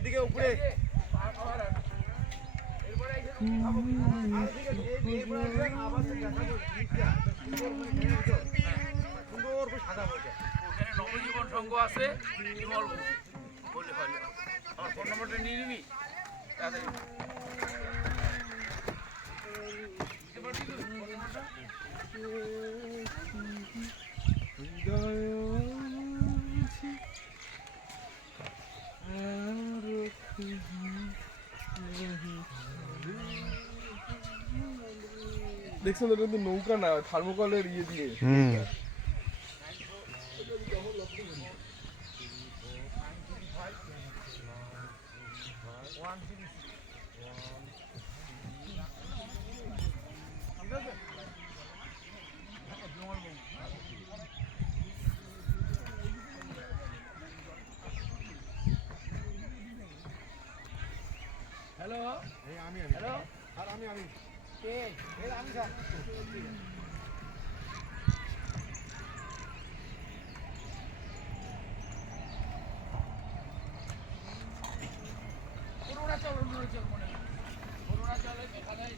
এইদিকে উপরে নবজীবন সংঘ আছে বলে আমার ফোন নম্বরটা নিয়ে নিবি দেখছেন ওটা কিন্তু নৌকা না থার্মোকলের ইয়ে দিয়ে হ্যালো হ্যালো আর আমি কে আমি স্যার অরুণাচল মনে অরুণাচলে দেখা যায়